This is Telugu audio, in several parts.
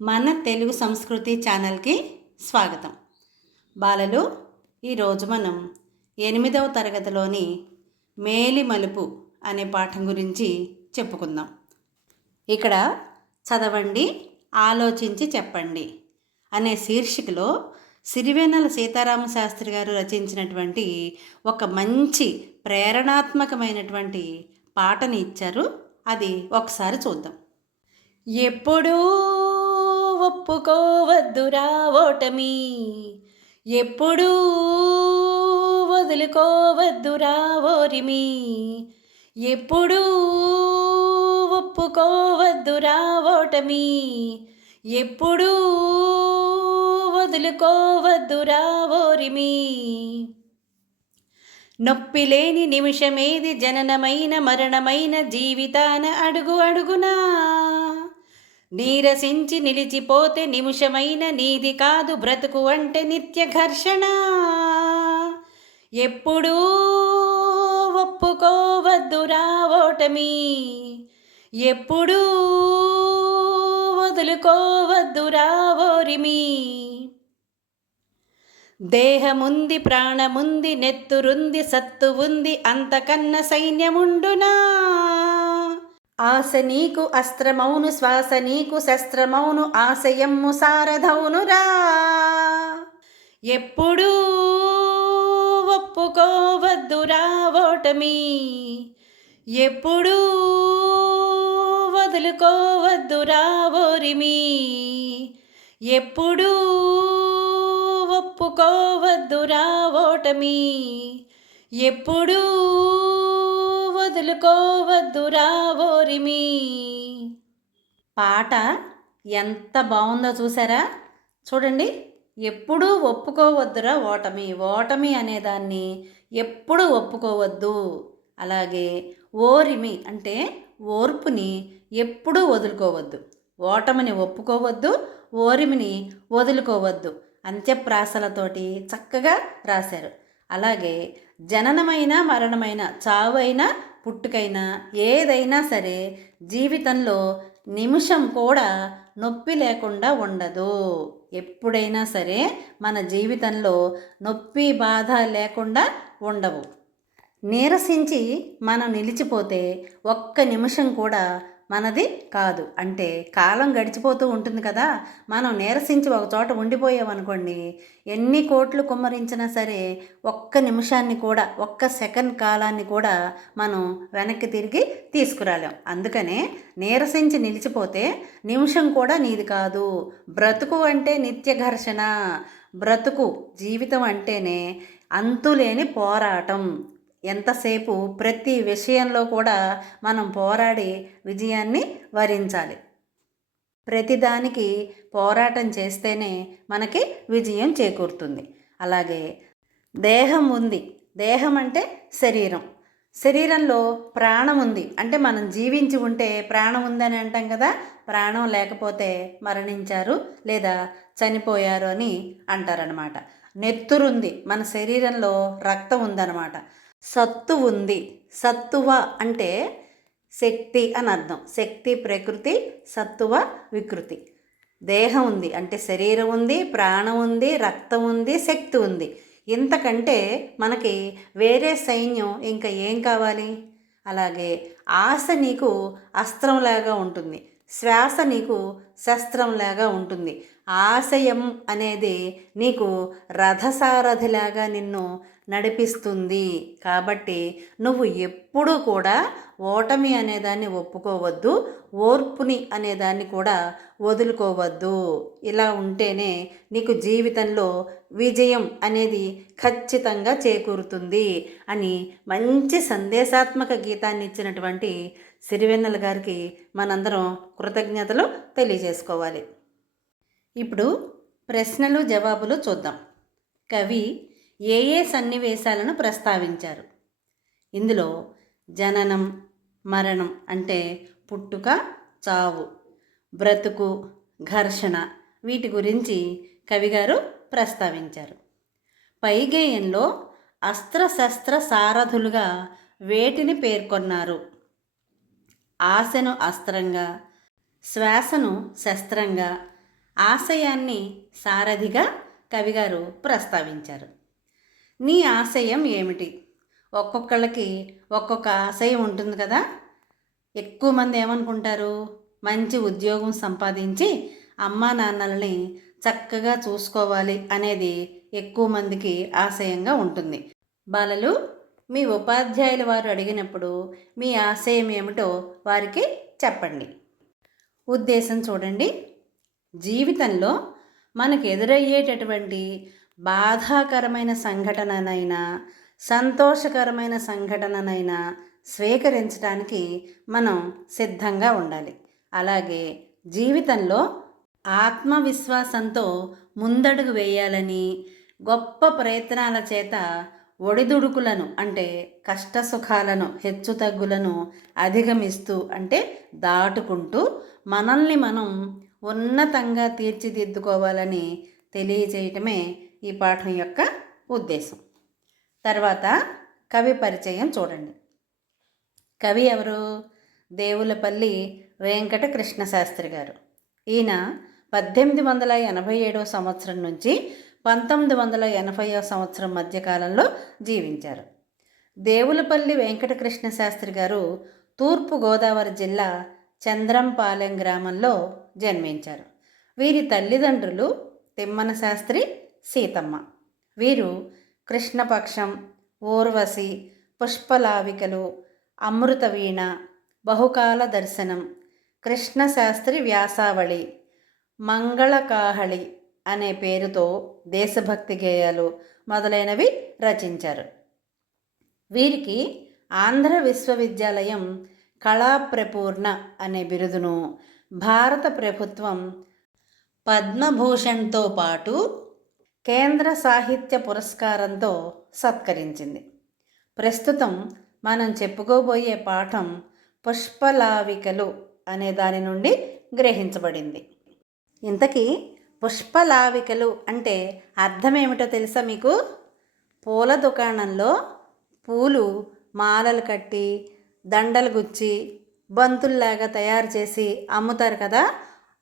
మన తెలుగు సంస్కృతి ఛానల్కి స్వాగతం. బాలలు, ఈరోజు మనం 8వ తరగతిలోని మేలి మలుపు అనే పాఠం గురించి చెప్పుకుందాం. ఇక్కడ చదవండి, ఆలోచించి చెప్పండి అనే శీర్షికలో సిరివెన్నెల సీతారామ శాస్త్రి గారు రచించినటువంటి ఒక మంచి ప్రేరణాత్మకమైనటువంటి పాటని ఇచ్చారు. అది ఒకసారి చూద్దాం. ఎప్పుడూ ఒప్పుకోవద్దురా ఓటమి, ఎప్పుడూ వదులుకోవద్దురా ఓరిమి, ఎప్పుడూ ఒప్పుకోవద్దురా ఓటమి, ఎప్పుడూ వదులుకోవద్దురా ఓరిమి. నొప్పి లేని నిమిషమేది, జననమైన మరణమైన జీవితాన అడుగు అడుగునా నీరసించి నిలిచిపోతే నిమిషమైన నీది కాదు బ్రతుకు అంటే నిత్య ఘర్షణ. ఎప్పుడూ ఒప్పుకోవద్దురా ఓటమి, ఎప్పుడూ వదులుకోవద్దురా ఓరిమి. దేహముంది, ప్రాణముంది, నెత్తురుంది, సత్తు ఉంది, అంతకన్న సైన్యముండునా. ఆశ నీకు అస్త్రమౌను, శ్వాస నీకు శస్త్రమౌను, ఆశయమ్ము సారథౌనురా. ఎప్పుడూ ఒప్పుకోవద్దురా ఓటమి, ఎప్పుడూ వదులుకోవద్దురా ఓరిమి, ఎప్పుడూ ఒప్పుకోవద్దురా ఓటమి, ఎప్పుడూ వదులుకోవద్దురా ఓరిమి. పాట ఎంత బాగుందో చూసారా? చూడండి, ఎప్పుడూ ఒప్పుకోవద్దురా ఓటమి. ఓటమి అనేదాన్ని ఎప్పుడూ ఒప్పుకోవద్దు. అలాగే ఓరిమి అంటే ఓర్పుని ఎప్పుడూ వదులుకోవద్దు. ఓటమిని ఒప్పుకోవద్దు, ఓరిమిని వదులుకోవద్దు. అంత్యప్రాసలతోటి చక్కగా రాశారు. అలాగే జననమైన మరణమైన, చావైనా పుట్టుకైనా, ఏదైనా సరే జీవితంలో నిమిషం కూడా నొప్పి లేకుండా ఉండదు. ఎప్పుడైనా సరే మన జీవితంలో నొప్పి బాధ లేకుండా ఉండవు. నీరసించి మనం నిలిచిపోతే ఒక్క నిమిషం కూడా మనది కాదు. అంటే కాలం గడిచిపోతూ ఉంటుంది కదా, మనం నీరసించి ఒక చోట ఉండిపోయామనుకోండి, ఎన్ని కోట్లు కుమ్మరించినా సరే ఒక్క నిమిషాన్ని కూడా, ఒక్క సెకండ్ కాలాన్ని కూడా మనం వెనక్కి తిరిగి తీసుకురాలేం. అందుకనే నీరసించి నిలిచిపోతే నిమిషం కూడా నీది కాదు. బ్రతుకు అంటే నిత్య ఘర్షణ. బ్రతుకు, జీవితం అంటేనే అంతులేని పోరాటం. ఎంతసేపు ప్రతి విషయంలో కూడా మనం పోరాడి విజయాన్ని వరించాలి. ప్రతిదానికి పోరాటం చేస్తేనే మనకి విజయం చేకూరుతుంది. అలాగే దేహం ఉంది. దేహం అంటే శరీరం. శరీరంలో ప్రాణం ఉంది. అంటే మనం జీవించి ఉంటే ప్రాణం ఉందని అంటాం కదా. ప్రాణం లేకపోతే మరణించారు లేదా చనిపోయారు అని అంటారనమాట. నెత్తురుంది. మన శరీరంలో రక్తం ఉందన్నమాట. సత్తు ఉంది. సత్తువ అంటే శక్తి అని అర్థం. శక్తి ప్రకృతి, సత్తువ వికృతి. దేహం ఉంది అంటే శరీరం ఉంది, ప్రాణం ఉంది, రక్తం ఉంది, శక్తి ఉంది. ఇంతకంటే మనకి వేరే సైన్యం ఇంకా ఏం కావాలి? అలాగే ఆశ నీకు అస్త్రంలాగా ఉంటుంది, శ్వాస నీకు శస్త్రంలాగా ఉంటుంది. ఆశయం అనేది నీకు రథసారథిలాగా నిన్ను నడిపిస్తుంది. కాబట్టి నువ్వు ఎప్పుడూ కూడా ఓటమి అనేదాన్ని ఒప్పుకోవద్దు, ఓర్పుని అనేదాన్ని కూడా వదులుకోవద్దు. ఇలా ఉంటేనే నీకు జీవితంలో విజయం అనేది ఖచ్చితంగా చేకూరుతుంది అని మంచి సందేశాత్మక గీతాన్ని ఇచ్చినటువంటి సిరివెన్నెల గారికి మనందరం కృతజ్ఞతలు తెలియజేసుకోవాలి. ఇప్పుడు ప్రశ్నలు జవాబులు చూద్దాం. కవి ఏ ఏ సన్నివేశాలను ప్రస్తావించారు? ఇందులో జననం, మరణం అంటే పుట్టుక, చావు, బ్రతుకు, ఘర్షణ, వీటి గురించి కవిగారు ప్రస్తావించారు. పై గేయంలో అస్త్రశస్త్ర సారథులుగా వేటిని పేర్కొన్నారు? ఆశను అస్త్రంగా, శ్వాసను శస్త్రంగా, ఆశయాన్ని సారథిగా కవిగారు ప్రస్తావించారు. నీ ఆశయం ఏమిటి? ఒక్కొక్కళ్ళకి ఒక్కొక్క ఆశయం ఉంటుంది కదా. ఎక్కువ మంది ఏమనుకుంటారు, మంచి ఉద్యోగం సంపాదించి అమ్మా నాన్నలని చక్కగా చూసుకోవాలి అనేది ఎక్కువ మందికి ఆశయంగా ఉంటుంది. బాలలు, మీ ఉపాధ్యాయుల వారు అడిగినప్పుడు మీ ఆశయం ఏమిటో వారికి చెప్పండి. ఉద్దేశం చూడండి. జీవితంలో మనకు ఎదురయ్యేటటువంటి బాధాకరమైన సంఘటననైనా సంతోషకరమైన సంఘటననైనా స్వీకరించడానికి మనం సిద్ధంగా ఉండాలి. అలాగే జీవితంలో ఆత్మవిశ్వాసంతో ముందడుగు వేయాలని, గొప్ప ప్రయత్నాల చేత ఒడిదుడుకులను అంటే కష్టసుఖాలను హెచ్చుతగ్గులను అధిగమిస్తూ అంటే దాటుకుంటూ మనల్ని మనం ఉన్నతంగా తీర్చిదిద్దుకోవాలని తెలియజేయటమే ఈ పాఠం యొక్క ఉద్దేశం. తర్వాత కవి పరిచయం చూడండి. కవి ఎవరు? దేవులపల్లి వెంకట కృష్ణ శాస్త్రి గారు. ఈయన 1887 సంవత్సరం నుంచి 1980 సంవత్సరం మధ్యకాలంలో జీవించారు. దేవులపల్లి వెంకటకృష్ణ శాస్త్రి గారు తూర్పుగోదావరి జిల్లా చంద్రంపాలెం గ్రామంలో జన్మించారు. వీరి తల్లిదండ్రులు తిమ్మన శాస్త్రి, సీతమ్మ. వీరు కృష్ణపక్షం, ఊర్వశి, పుష్పలావికలు, అమృతవీణ, బహుకాల దర్శనం, కృష్ణశాస్త్రి వ్యాసావళి, మంగళకాహళి అనే పేరుతో దేశభక్తి గేయాలు మొదలైనవి రచించారు. వీరికి ఆంధ్ర విశ్వవిద్యాలయం కళాప్రపూర్ణ అనే బిరుదును, భారత ప్రభుత్వం పద్మభూషణ్తో పాటు కేంద్ర సాహిత్య పురస్కారంతో సత్కరించింది. ప్రస్తుతం మనం చెప్పుకోబోయే పాఠం పుష్పలావికలు అనే దాని నుండి గ్రహించబడింది. ఇంతకీ పుష్పలావికలు అంటే అర్థం ఏమిటో తెలుసా మీకు? పూల దుకాణంలో పూలు మాలలు కట్టి దండలు గుచ్చి బంతుల్లాగా తయారు చేసి అమ్ముతారు కదా,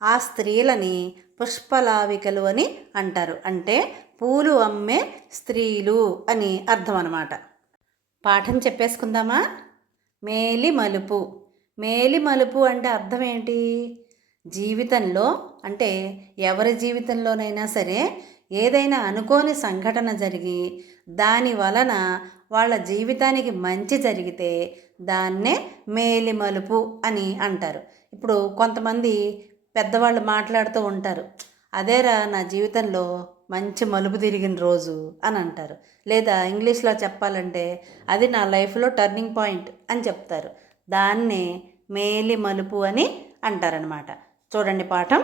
ఆ స్త్రీలని పుష్పలావికలు అని అంటారు. అంటే పూలు అమ్మే స్త్రీలు అని అర్థం అన్నమాట. పాఠం చెప్పేసుకుందామా? మేలి మలుపు. మేలి మలుపు అంటే అర్థం ఏంటి? జీవితంలో అంటే ఎవరి జీవితంలోనైనా సరే ఏదైనా అనుకోని సంఘటన జరిగి దాని వలన వాళ్ళ జీవితానికి మంచి జరిగితే దాన్నే మేలి మలుపు అని అంటారు. ఇప్పుడు కొంతమంది పెద్దవాళ్ళు మాట్లాడుతూ ఉంటారు, అదేరా నా జీవితంలో మంచి మలుపు తిరిగిన రోజు అని అంటారు. లేదా ఇంగ్లీష్లో చెప్పాలంటే అది నా లైఫ్లో టర్నింగ్ పాయింట్ అని చెప్తారు. దాన్నే మేలి మలుపు అని అంటారనమాట. చూడండి పాఠం.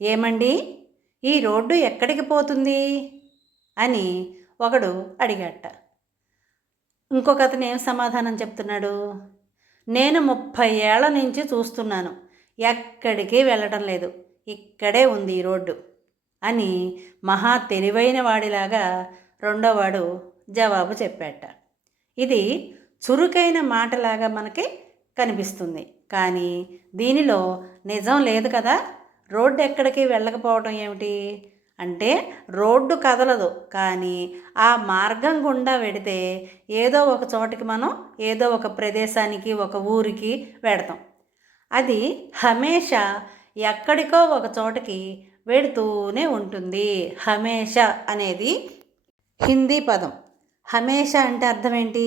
ఏమండి, ఈ రోడ్డు ఎక్కడికి పోతుంది అని ఒకడు అడిగాట. ఇంకొక అతను ఏం సమాధానం చెప్తున్నాడు? నేను 30 ఏళ్ల నుంచి చూస్తున్నాను, ఎక్కడికి వెళ్ళడం లేదు, ఇక్కడే ఉంది ఈ రోడ్డు అని మహా తెలివైన వాడిలాగా రెండోవాడు జవాబు చెప్పాట. ఇది చురుకైన మాటలాగా మనకి కనిపిస్తుంది, కానీ దీనిలో నిజం లేదు కదా. రోడ్డు ఎక్కడికి వెళ్ళకపోవడం ఏమిటి అంటే రోడ్డు కదలదు, కానీ ఆ మార్గం గుండా వెడితే ఏదో ఒక చోటికి మనం ఏదో ఒక ప్రదేశానికి ఒక ఊరికి వెడతాం. అది హమేషా ఎక్కడికో ఒక చోటకి వెడుతూనే ఉంటుంది. హమేషా అనేది హిందీ పదం. హమేషా అంటే అర్థం ఏంటి?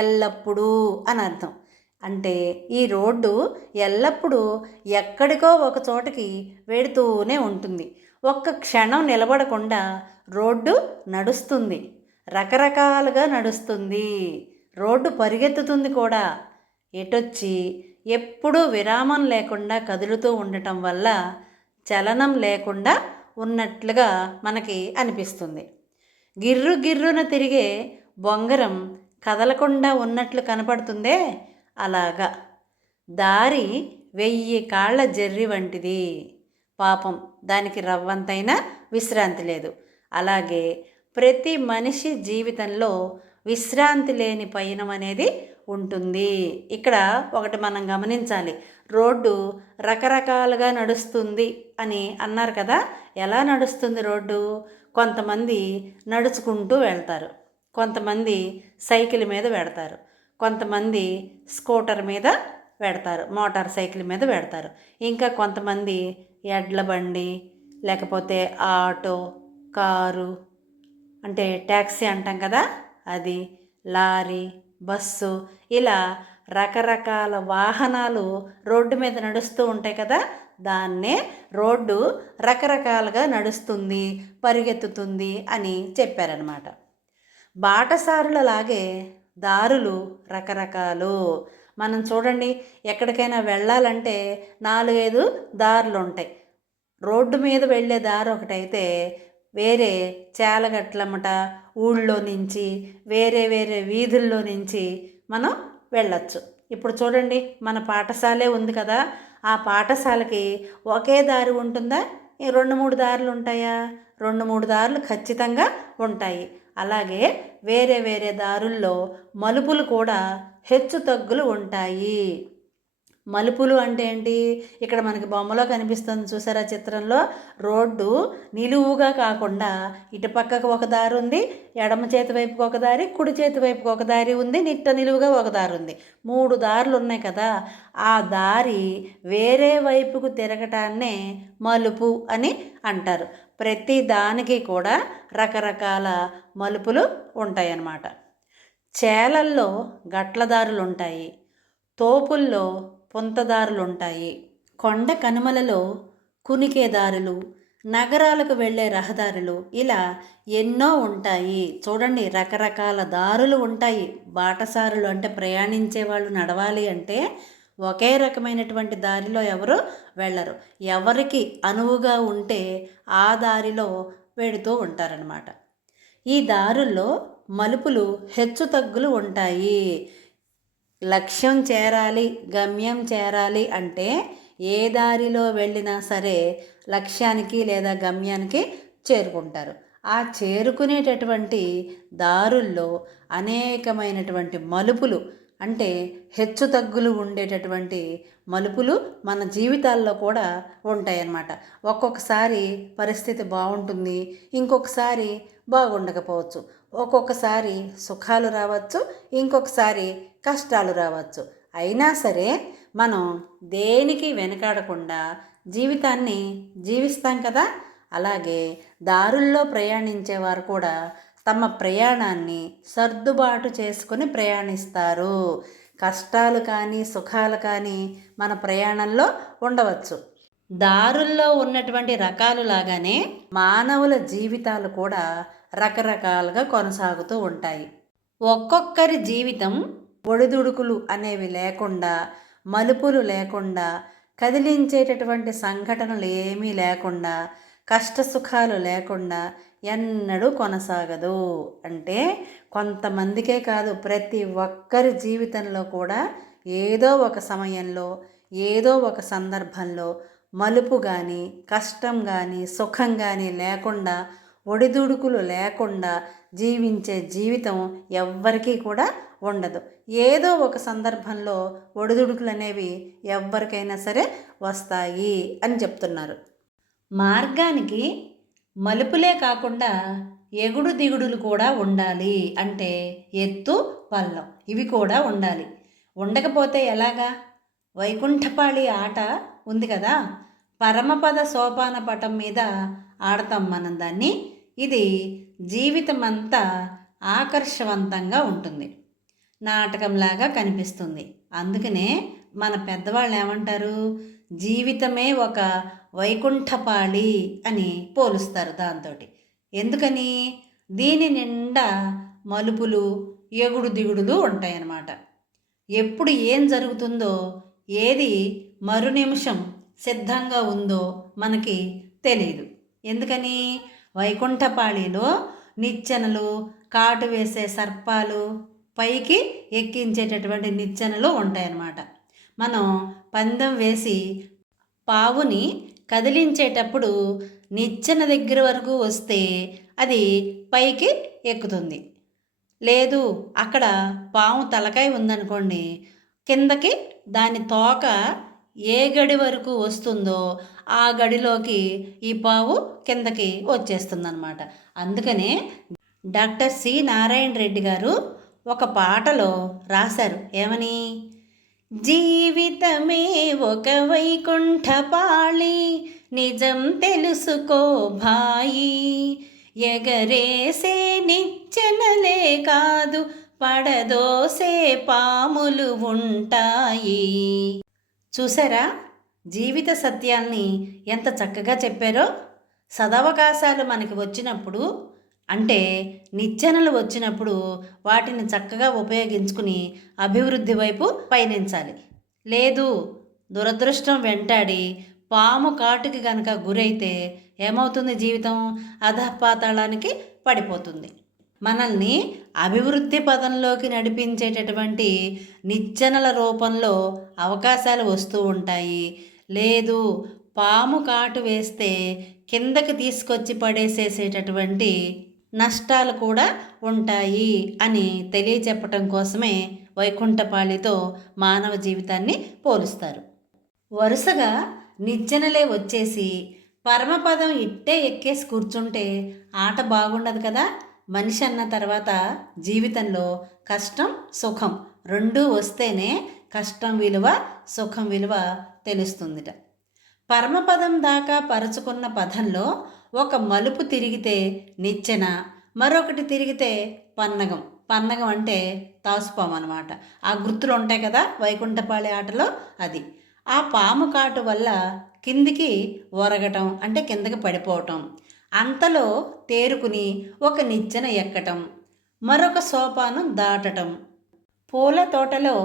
ఎల్లప్పుడూ అని అర్థం. అంటే ఈ రోడ్డు ఎల్లప్పుడూ ఎక్కడికో ఒక చోటకి వెడుతూనే ఉంటుంది. ఒక్క క్షణం నిలబడకుండా రోడ్డు నడుస్తుంది, రకరకాలుగా నడుస్తుంది, రోడ్డు పరిగెత్తుతుంది కూడా. ఎటొచ్చి ఎప్పుడూ విరామం లేకుండా కదులుతూ ఉండటం వల్ల చలనం లేకుండా ఉన్నట్లుగా మనకి అనిపిస్తుంది. గిర్రు గిర్రున తిరిగే బొంగరం కదలకుండా ఉన్నట్లు కనపడుతుందే, అలాగా. దారి 1000 కాళ్ళ జర్రి వంటిది, పాపం దానికి రవ్వంతైనా విశ్రాంతి లేదు. అలాగే ప్రతి మనిషి జీవితంలో విశ్రాంతి లేని పయనం అనేది ఉంటుంది. ఇక్కడ ఒకటి మనం గమనించాలి. రోడ్డు రకరకాలుగా నడుస్తుంది అని అన్నారు కదా. ఎలా నడుస్తుంది రోడ్డు? కొంతమంది నడుచుకుంటూ వెళ్తారు, కొంతమంది సైకిల్ మీద వెడతారు, కొంతమంది స్కూటర్ మీద వెడతారు, మోటార్ సైకిల్ మీద వెడతారు, ఇంకా కొంతమంది ఎడ్ల బండి, లేకపోతే ఆటో, కారు అంటే ట్యాక్సీ అంటాం కదా అది, లారీ, బస్సు, ఇలా రకరకాల వాహనాలు రోడ్డు మీద నడుస్తూ ఉంటాయి కదా. దాన్నే రోడ్డు రకరకాలుగా నడుస్తుంది, పరిగెత్తుతుంది అని చెప్పారనమాట. బాటసారులలాగే దారులు రకరకాలు. మనం చూడండి, ఎక్కడికైనా వెళ్ళాలంటే 4-5 దారులు ఉంటాయి. రోడ్డు మీద వెళ్ళే దారి ఒకటైతే వేరే చాలగట్లమ్మట ఊళ్ళో నుంచి వేరే వేరే వీధుల్లో నుంచి మనం వెళ్ళొచ్చు. ఇప్పుడు చూడండి, మన పాఠశాలే ఉంది కదా, ఆ పాఠశాలకి ఒకే దారి ఉంటుందా? 2-3 దారులు ఉంటాయా? 2-3 దారులు ఖచ్చితంగా ఉంటాయి. అలాగే వేరే వేరే దారుల్లో మలుపులు కూడా హెచ్చు తగ్గులు ఉంటాయి. మలుపులు అంటే ఏంటి? ఇక్కడ మనకి బొమ్మలో కనిపిస్తుంది చూసారా చిత్రంలో, రోడ్డు నిలువుగా కాకుండా ఇటు పక్కకు ఒక దారి ఉంది, ఎడమ చేతి వైపుకి ఒక దారి, కుడి చేతి వైపుకి ఒక దారి ఉంది, నిట్ట నిలువుగా ఒక దారి ఉంది. 3 దారులు ఉన్నాయి కదా. ఆ దారి వేరే వైపుకు తిరగటాన్నే మలుపు అని అంటారు. ప్రతి దానికి కూడా రకరకాల మలుపులు ఉంటాయన్నమాట. చేలల్లో గట్ల దారులు ఉంటాయి, తోపుల్లో పొంతదారులుంటాయి, కొండ కనుమలలో కునికే దారులు, నగరాలకు వెళ్ళే రహదారులు, ఇలా ఎన్నో ఉంటాయి. చూడండి, రకరకాల దారులు ఉంటాయి. బాటసారులు అంటే ప్రయాణించే వాళ్ళు నడవాలి అంటే ఒకే రకమైనటువంటి దారిలో ఎవరు వెళ్ళరు. ఎవరికి అనువుగా ఉంటే ఆ దారిలో వెడుతూ ఉంటారనమాట. ఈ దారుల్లో మలుపులు హెచ్చు తగ్గులు ఉంటాయి. లక్ష్యం చేరాలి, గమ్యం చేరాలి అంటే ఏ దారిలో వెళ్ళినా సరే లక్ష్యానికి లేదా గమ్యానికి చేరుకుంటారు. ఆ చేరుకునేటటువంటి దారుల్లో అనేకమైనటువంటి మలుపులు అంటే హెచ్చు తగ్గులు ఉండేటటువంటి మలుపులు మన జీవితాల్లో కూడా ఉంటాయన్నమాట. ఒక్కొక్కసారి పరిస్థితి బాగుంటుంది, ఇంకొకసారి బాగుండకపోవచ్చు. ఒక్కొక్కసారి సుఖాలు రావచ్చు, ఇంకొకసారి కష్టాలు రావచ్చు. అయినా సరే మనం దేనికి వెనకాడకుండా జీవితాన్ని జీవిస్తాం కదా. అలాగే దారుల్లో ప్రయాణించేవారు కూడా తమ ప్రయాణాన్ని సర్దుబాటు చేసుకుని ప్రయాణిస్తారు. కష్టాలు కానీ సుఖాలు కానీ మన ప్రయాణంలో ఉండవచ్చు. దారుల్లో ఉన్నటువంటి రకాలు లాగానే మానవుల జీవితాలు కూడా రకరకాలుగా కొనసాగుతూ ఉంటాయి. ఒక్కొక్కరి జీవితం ఒడిదుడుకులు అనేవి లేకుండా, మలుపులు లేకుండా, కదిలించేటటువంటి సంఘటనలు ఏమీ లేకుండా, కష్టసుఖాలు లేకుండా ఎన్నడూ కొనసాగదు. అంటే కొంతమందికే కాదు, ప్రతి ఒక్కరి జీవితంలో కూడా ఏదో ఒక సమయంలో, ఏదో ఒక సందర్భంలో మలుపు కానీ, కష్టం కానీ, సుఖం కానీ లేకుండా, ఒడిదుడుకులు లేకుండా జీవించే జీవితం ఎవ్వరికీ కూడా ఉండదు. ఏదో ఒక సందర్భంలో ఒడిదుడుకులు అనేవి ఎవ్వరికైనా సరే వస్తాయి అని చెప్తున్నారు. మార్గానికి మలుపులే కాకుండా ఎగుడు దిగుడులు కూడా ఉండాలి. అంటే ఎత్తు పల్లం ఇవి కూడా ఉండాలి. ఉండకపోతే ఎలాగా? వైకుంఠపాళి ఆట ఉంది కదా, పరమపద సోపాన పటం మీద ఆడతాం మనం దాన్ని. ఇది జీవితం అంతా ఆకర్షవంతంగా ఉంటుంది, నాటకంలాగా కనిపిస్తుంది. అందుకనే మన పెద్దవాళ్ళు ఏమంటారు? జీవితమే ఒక వైకుంఠపాళి అని పోలుస్తారు దాంతో. ఎందుకని? దీని నిండా మలుపులు, ఎగుడు దిగుడులు ఉంటాయన్నమాట. ఎప్పుడు ఏం జరుగుతుందో, ఏది మరు నిమిషం సిద్ధంగా ఉందో మనకి తెలియదు. ఎందుకని? వైకుంఠపాళిలో నిచ్చెనలు, కాటు వేసే సర్పాలు, పైకి ఎక్కించేటటువంటి నిచ్చెనలు ఉంటాయన్నమాట. మనం పందెం వేసి పావుని కదిలించేటప్పుడు నిచ్చెన దగ్గర వరకు వస్తే అది పైకి ఎక్కుతుంది. లేదు అక్కడ పాము తలకాయ ఉందనుకోండి, కిందకి దాని తోక ఏ గడి వరకు వస్తుందో ఆ గడిలోకి ఈ పావు కిందకి వచ్చేస్తుందన్నమాట. అందుకనే డాక్టర్ సి నారాయణ రెడ్డి గారు ఒక పాటలో రాశారు ఏమని, జీవితమే ఒక వైకుంఠపాళి నిజం తెలుసుకో భాయి, ఎగరేసే నిచ్చెనలే కాదు పడదోసే పాములు ఉంటాయి. చూసారా జీవిత సత్యాల్ని ఎంత చక్కగా చెప్పారో. సదవకాశాలు మనకి వచ్చినప్పుడు అంటే నిచ్చెనలు వచ్చినప్పుడు వాటిని చక్కగా ఉపయోగించుకుని అభివృద్ధి వైపు పయనించాలి. లేదు దురదృష్టం వెంటాడి పాము కాటుకి కనుక గురైతే ఏమవుతుంది? జీవితం అధపాతాళానికి పడిపోతుంది. మనల్ని అభివృద్ధి పదంలోకి నడిపించేటటువంటి నిచ్చెనల రూపంలో అవకాశాలు వస్తూ ఉంటాయి. లేదు పాము కాటు వేస్తే కిందకి తీసుకొచ్చి పడేసేసేటటువంటి నష్టాలు కూడా ఉంటాయి అని తెలియచెప్పటం కోసమే వైకుంఠపాళితో మానవ జీవితాన్ని పోలుస్తారు. వరుసగా నిచ్చెనలే వచ్చేసి పరమపదం ఇట్టే ఎక్కేసి కూర్చుంటే ఆట బాగుండదు కదా. మనిషి అన్న తర్వాత జీవితంలో కష్టం సుఖం రెండూ వస్తేనే కష్టం విలువ సుఖం విలువ తెలుస్తుందిట. పరమపదం దాకా పరుచుకున్న పదంలో ఒక మలుపు తిరిగితే నిచ్చెన, మరొకటి తిరిగితే పన్నగం. పన్నగం అంటే తాసుపాము అనమాట. ఆ గుర్తులు ఉంటాయి కదా వైకుంఠపాళి ఆటలో, అది. ఆ పాము కాటు వల్ల కిందికి ఒరగటం అంటే కిందకి పడిపోవటం, అంతలో తేరుకుని ఒక నిచ్చెన ఎక్కటం, మరొక సోపానం దాటటం, పూల తోటలో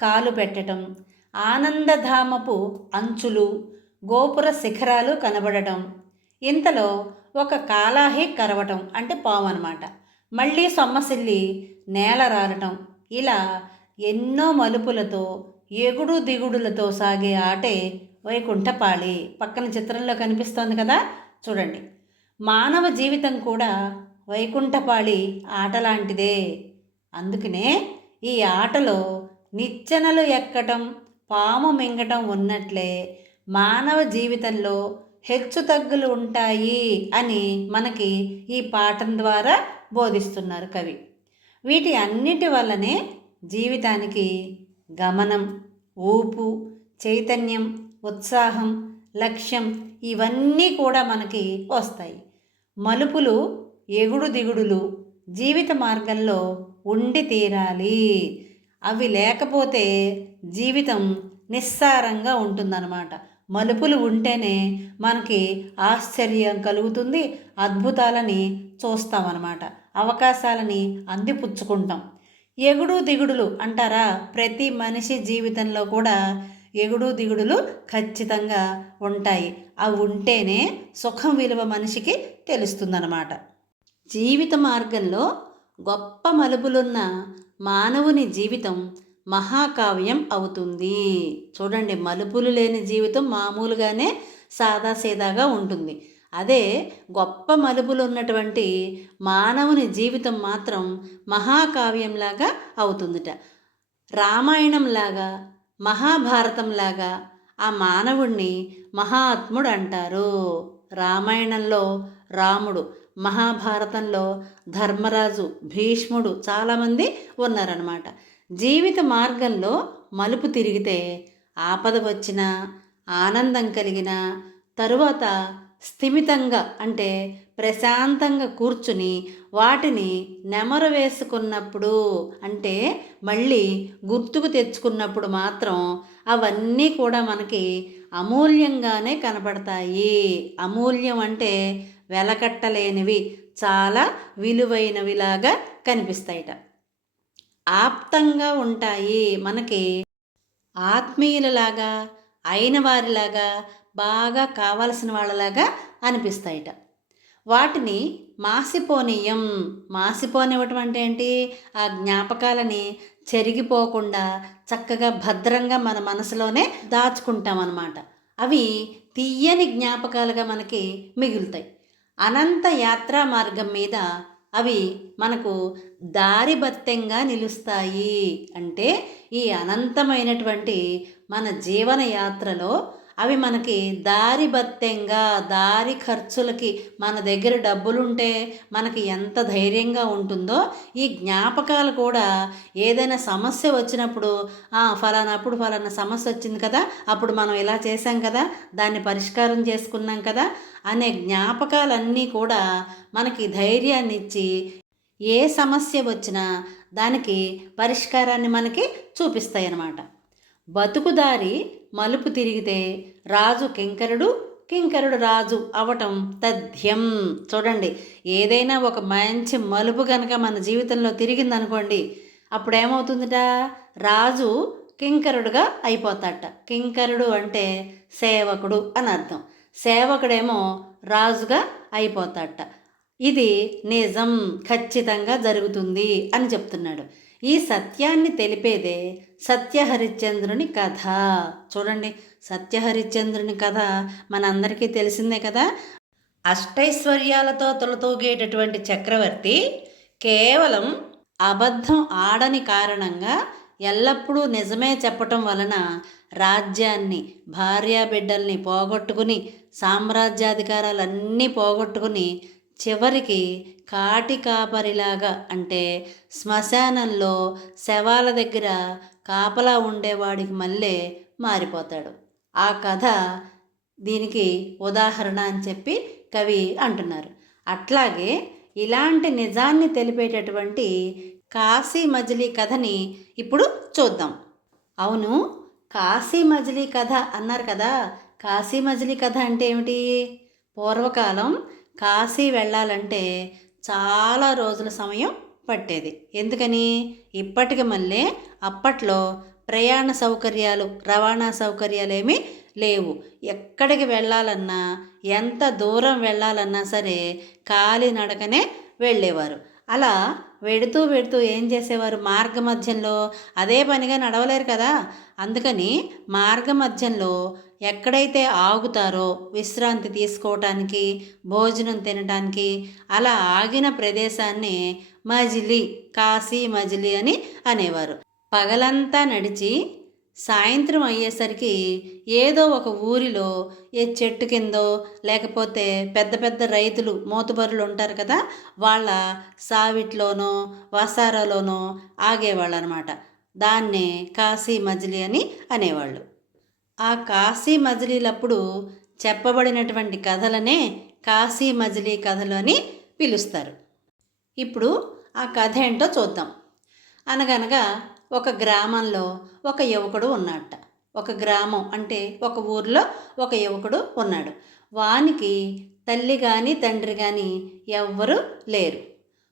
కాలు పెట్టటం, ఆనందధామపు అంచులు గోపుర శిఖరాలు కనబడటం, ఇంతలో ఒక కాలాహి కరవటం అంటే పాము అనమాట, మళ్ళీ సొమ్మసిల్లి నేల రాలటం, ఇలా ఎన్నో మలుపులతో ఎగుడు దిగుడులతో సాగే ఆటే వైకుంఠపాళి. పక్కన చిత్రంలో కనిపిస్తోంది కదా, చూడండి. మానవ జీవితం కూడా వైకుంఠపాళి ఆటలాంటిదే. అందుకనే ఈ ఆటలో నిచ్చెనలు ఎక్కటం పాము మింగటం ఉన్నట్లే మానవ జీవితంలో హెచ్చుతగ్గులు ఉంటాయి అని మనకి ఈ పాఠం ద్వారా బోధిస్తున్నారు కవి. వీటి అన్నిటి వల్లనే జీవితానికి గమనం, ఊపు, చైతన్యం, ఉత్సాహం, లక్ష్యం ఇవన్నీ కూడా మనకి వస్తాయి. మలుపులు ఎగుడు దిగుడులు జీవిత మార్గంలో ఉండి తీరాలి. అవి లేకపోతే జీవితం నిస్సారంగా ఉంటుందన్నమాట. మలుపులు ఉంటేనే మనకి ఆశ్చర్యం కలుగుతుంది, అద్భుతాలని చూస్తామన్నమాట, అవకాశాలని అందిపుచ్చుకుంటాం. ఎగుడు దిగుడులు అంటారా, ప్రతి మనిషి జీవితంలో కూడా ఎగుడు దిగుడులు ఖచ్చితంగా ఉంటాయి. అవి ఉంటేనే సుఖం విలువ మనిషికి తెలుస్తుందన్నమాట. జీవిత మార్గంలో గొప్ప మలుపులున్న మానవుని జీవితం మహాకావ్యం అవుతుంది. చూడండి, మలుపులు లేని జీవితం మామూలుగానే సాదాసీదాగా ఉంటుంది. అదే గొప్ప మలుపులు ఉన్నటువంటి మానవుని జీవితం మాత్రం మహాకావ్యంలాగా అవుతుందిట. రామాయణంలాగా మహాభారతంలాగా ఆ మానవుణ్ణి మహాత్ముడు అంటారు. రామాయణంలో రాముడు, మహాభారతంలో ధర్మరాజు, భీష్ముడు చాలామంది ఉన్నారన్నమాట. జీవిత మార్గంలో మలుపు తిరిగితే ఆపద వచ్చినా ఆనందం కలిగిన తరువాత స్థిమితంగా అంటే ప్రశాంతంగా కూర్చుని వాటిని నెమరు వేసుకున్నప్పుడు అంటే మళ్ళీ గుర్తుకు తెచ్చుకున్నప్పుడు మాత్రం అవన్నీ కూడా మనకి అమూల్యంగానే కనపడతాయి. అమూల్యం అంటే వెలకట్టలేనివి, చాలా విలువైనవిలాగా కనిపిస్తాయిట. ఆప్తంగా ఉంటాయి, మనకి ఆత్మీయులలాగా అయిన వారిలాగా బాగా కావలసిన వాళ్ళలాగా అనిపిస్తాయిట. వాటిని మాసిపోనీయం. మాసిపోనివ్వటం అంటే ఏంటి? ఆ జ్ఞాపకాలని చెరిగిపోకుండా చక్కగా భద్రంగా మన మనసులోనే దాచుకుంటాం అన్నమాట. అవి తీయని జ్ఞాపకాలుగా మనకి మిగులుతాయి. అనంత యాత్రా మార్గం మీద అవి మనకు దారిబత్తెంగా నిలుస్తాయి. అంటే ఈ అనంతమైనటువంటి మన జీవన యాత్రలో అవి మనకి దారిబత్తెంగా, దారి ఖర్చులకి మన దగ్గర డబ్బులుంటే మనకి ఎంత ధైర్యంగా ఉంటుందో, ఈ జ్ఞాపకాలు కూడా ఏదైనా సమస్య వచ్చినప్పుడు ఫలానప్పుడు ఫలానా సమస్య వచ్చింది కదా, అప్పుడు మనం ఇలా చేశాం కదా, దాన్ని పరిష్కారం చేసుకున్నాం కదా అనే జ్ఞాపకాలన్నీ కూడా మనకి ధైర్యాన్ని ఇచ్చి ఏ సమస్య వచ్చినా దానికి పరిష్కారాన్ని మనకి చూపిస్తాయి అన్నమాట. బతుకుదారి మలుపు తిరిగితే రాజు కింకరుడు, కింకరుడు రాజు అవటం తథ్యం. చూడండి, ఏదైనా ఒక మంచి మలుపు కనుక మన జీవితంలో తిరిగిందనుకోండి, అప్పుడు ఏమవుతుందిట, రాజు కింకరుడుగా అయిపోతాడట. కింకరుడు అంటే సేవకుడు అని అర్థం. సేవకుడేమో రాజుగా అయిపోతాడట. ఇది నిజం, ఖచ్చితంగా జరుగుతుంది అని చెప్తున్నాడు. ఈ సత్యాన్ని తెలిపేదే సత్యహరిశ్చంద్రుని కథ. చూడండి, సత్యహరిశ్చంద్రుని కథ మనందరికీ తెలిసిందే కదా. అష్టైశ్వర్యాలతో తొలతూగేటటువంటి చక్రవర్తి కేవలం అబద్ధం ఆడని కారణంగా, ఎల్లప్పుడూ నిజమే చెప్పటం వలన రాజ్యాన్ని, భార్యాబిడ్డల్ని పోగొట్టుకుని, సామ్రాజ్యాధికారాలన్నీ పోగొట్టుకుని చివరికి కాటి కాపరిలాగా, అంటే శ్మశానంలో శవాల దగ్గర కాపలా ఉండేవాడికి మళ్ళీ మారిపోతాడు. ఆ కథ దీనికి ఉదాహరణ అని చెప్పి కవి అంటున్నారు. అట్లాగే ఇలాంటి నిజాన్ని తెలిపేటటువంటి కాశీ మజిలీ కథని ఇప్పుడు చూద్దాం. అవును, కాశీ మజిలీ కథ అన్నారు కదా. కాశీ మజిలీ కథ అంటే ఏమిటి? పూర్వకాలం కాశీ వెళ్ళాలంటే చాలా రోజుల సమయం పట్టేది. ఎందుకని? ఇప్పటికి మళ్ళీ అప్పట్లో ప్రయాణ సౌకర్యాలు, రవాణా సౌకర్యాలు ఏమీ లేవు. ఎక్కడికి వెళ్ళాలన్నా, ఎంత దూరం వెళ్ళాలన్నా సరే కాలినడకనే వెళ్ళేవారు. అలా వెడుతూ వెడుతూ ఏం చేసేవారు, మార్గమధ్యంలో అదే పనిగా నడవలేరు కదా. అందుకని మార్గమధ్యంలో ఎక్కడైతే ఆగుతారో విశ్రాంతి తీసుకోవటానికి, భోజనం తినటానికి, అలా ఆగిన ప్రదేశాన్ని మజిలీ, కాశీ మజిలీ అని అనేవారు. పగలంతా నడిచి సాయంత్రం అయ్యేసరికి ఏదో ఒక ఊరిలో ఏ చెట్టు కిందో, లేకపోతే పెద్ద పెద్ద రైతులు, మోతుబరులు ఉంటారు కదా, వాళ్ళ సావిట్లోనో వసారాలోనో ఆగేవాళ్ళు అనమాట. దాన్నే కాశీ మజిలీ అని అనేవాళ్ళు. ఆ కాశీ మజిలీలప్పుడు చెప్పబడినటువంటి కథలనే కాశీ మజిలీ కథలు అని పిలుస్తారు. ఇప్పుడు ఆ కథ ఏంటో చూద్దాం. అనగనగా ఒక గ్రామంలో ఒక యువకుడు ఉన్నట్ట. ఒక గ్రామం అంటే ఒక ఊరిలో ఒక యువకుడు ఉన్నాడు. వానికి తల్లి కానీ తండ్రి కానీ ఎవ్వరూ లేరు.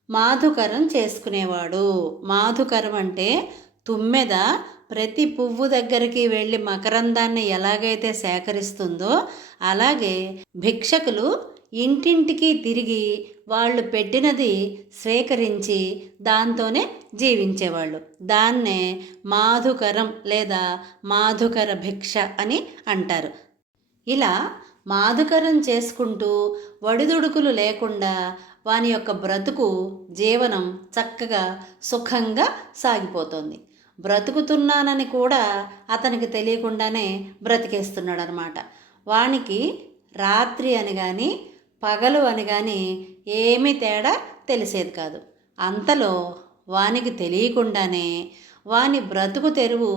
మాధుకరం చేసుకునేవాడు. మాధుకరం అంటే తుమ్మెద ప్రతి పువ్వు దగ్గరికి వెళ్ళి మకరందాన్ని ఎలాగైతే సేకరిస్తుందో, అలాగే భిక్షకులు ఇంటింటికి తిరిగి వాళ్ళు పెట్టినది స్వీకరించి దాంతోనే జీవించేవాళ్ళు. దాన్నే మాధుకరం లేదా మాధుకర భిక్ష అని అంటారు. ఇలా మాధుకరం చేసుకుంటూ ఒడిదుడుకులు లేకుండా వాని యొక్క బ్రతుకు, జీవనం చక్కగా సుఖంగా సాగిపోతుంది. బ్రతుకుతున్నానని కూడా అతనికి తెలియకుండానే బ్రతికేస్తున్నాడు అనమాట. వానికి రాత్రి అని కానీ పగలు అని కానీ ఏమీ తేడా తెలిసేది కాదు. అంతలో వానికి తెలియకుండానే వాని బ్రతుకు తెరువు